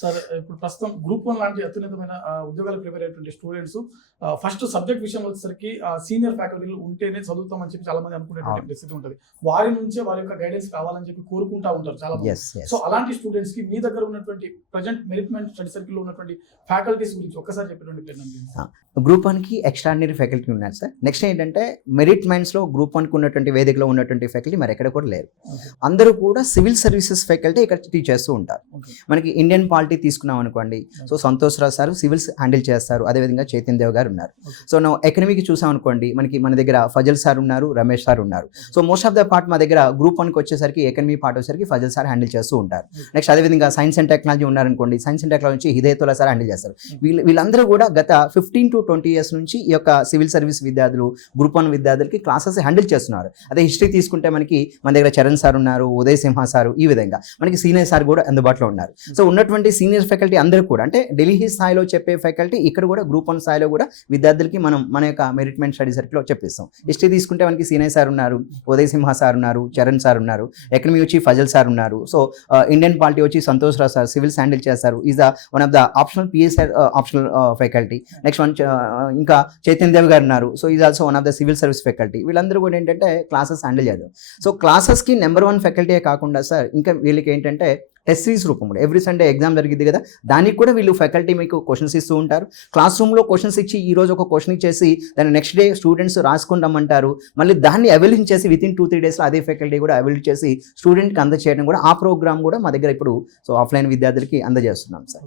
Sir ఇప్పుడు ప్రస్తుతం group 1 లాంటి అత్యున్నతమైన ఉద్యోగాలకు ప్రిపేర్ అయ్యేటువంటి స్టూడెంట్స్ ఫస్ట్ సబ్జెక్ట్ విషయంలో వచ్చేసరికి సీనియర్ ఫ్యాకల్టీలు ఉంటేనే చదువుతామని చెప్పి చాలా మంది అనుకునేటువంటి పరిస్థితి ఉంటుంది. వారి నుంచే వారి యొక్క గైడెన్స్ కావాలని చెప్పి కోరుకుంటా ఉంటారు చాలా మంది. సో అలాంటి స్టూడెంట్స్ కి మీ దగ్గర ఉన్నటువంటి ప్రజెంట్ మెరిట్మెంట్ స్టడీ సర్కిల్ లో ఉన్నటువంటి ఫ్యాకల్టీస్ గురించి ఒక్కసారి చెప్పినటువంటి ప్రయత్నం. గ్రూప్ 1కి ఎక్స్ట్రాడినరీ ఫ్యాకల్టీ ఉన్నారు సార్. నెక్స్ట్ ఏంటంటే మెరిట్ మైండ్స్లో గ్రూప్ 1కి ఉన్నటువంటి వేదికలో ఉన్నటువంటి ఫ్యాకల్టీ మరి ఎక్కడ కూడా లేరు. అందరూ కూడా సివిల్ సర్వీసెస్ ఫ్యాకల్టీ ఇక్కడ టీచ్ చేస్తూ ఉంటారు. మనకి ఇండియన్ పాలిటీ తీసుకున్నాం అనుకోండి, సో సంతోష్ రావు సార్ సివిల్స్ హ్యాండిల్ చేస్తారు. అదేవిధంగా చైతన్య దేవ్ గారు ఉన్నారు. సో నువ్వు ఎకనమీకి చూసాం అనుకోండి, మన దగ్గర ఫజల్ సార్ ఉన్నారు, రమేష్ సార్ ఉన్నారు. So most of the part మా దగ్గర గ్రూప్ 1కి వచ్చేసరికి ఎకనమీ పార్ట్ వచ్చేసరికి ఫజల్ సార్ హ్యాండిల్ చేస్తూ ఉంటారు. నెక్స్ట్ అదేవిధంగా సైన్స్ అండ్ టెక్నాలజీ ఉన్నారనుకోండి, సైన్స్ అండ్ టెక్నాలజీ నుంచి హిదయతుల్లా సార్ హ్యాండిల్ చేస్తారు. వీళ్ళందరూ కూడా గత 15 to 20 years నుంచి ఈ యొక్క సివిల్ సర్వీస్ విద్యార్థులు గ్రూప్ 1 విద్యార్థులకి క్లాసెస్ హ్యాండిల్ చేస్తున్నారు. అదే హిస్టరీ తీసుకుంటే మన దగ్గర చరణ్ సార్ ఉన్నారు, ఉదయ్ సింహ సార్, ఈ విధంగా మనకి సీనియర్ సార్ కూడా అందుబాటులో ఉన్నారు. సో ఉన్నటువంటి సీనియర్ ఫ్యాకల్టీ అందరూ కూడా అంటే ఢిల్లీ స్థాయిలో చెప్పే ఫ్యాకల్టీ ఇక్కడ కూడా గ్రూప్ 1 స్థాయిలో కూడా విద్యార్థులకి మన యొక్క మెరిట్మెంట్ స్టడీ సర్కిల్లో చెప్పిస్తాం. హిస్టరీ తీసుకుంటే మనకి సీనియర్ సార్ ఉన్నారు, ఉదయ్ సింహ సార్ ఉన్నారు, చరణ్ సార్ ఉన్నారు, ఎకనమీ వచ్చి ఫజల్ సార్ ఉన్నారు. సో ఇండియన్ పాలిటీ వచ్చి సంతోష్ రావు సార్ సివిల్స్ హ్యాండిల్ చేస్తారు. Is the one of the optional PSR optional faculty. Next ఇంకా చైతన్య దేవ్ గారు ఉన్నారు. So is also one of the civil service faculty. వీళ్ళందరూ కూడా ఏంటంటే క్లాసెస్ హ్యాండిల్ చేద్దాం. సో క్లాసెస్కి నెంబర్ 1 ఫ్యాకల్టీయే కాకుండా సార్ ఇంకా వీళ్ళకి ఏంటంటే టెస్ట్ సిరీస్ రూపంలో ఎవ్రీ సండే ఎగ్జామ్ జరిగింది కదా, దానికి కూడా వీళ్ళు ఫ్యాకల్టీ మీకు క్వశ్చన్స్ ఇస్తూ ఉంటారు. క్లాస్ రూమ్లో క్వశ్చన్స్ ఇచ్చి ఈ రోజు ఒక క్వశ్చన్ ఇచ్చేసి దాన్ని నెక్స్ట్ డే స్టూడెంట్స్ రాసుకుంటామంటారు. మళ్ళీ దాన్ని అవైలింగ్ చేసి విత్ ఇన్ 2-3 daysలో అదే ఫ్యాకల్టీ కూడా అవైలింగ్ చేసి స్టూడెంట్కి అందజేయడం కూడా ఆ ప్రోగ్రామ్ కూడా మా దగ్గర ఇప్పుడు సో ఆఫ్లైన్ విద్యార్థులకి అందజేస్తున్నాం సార్.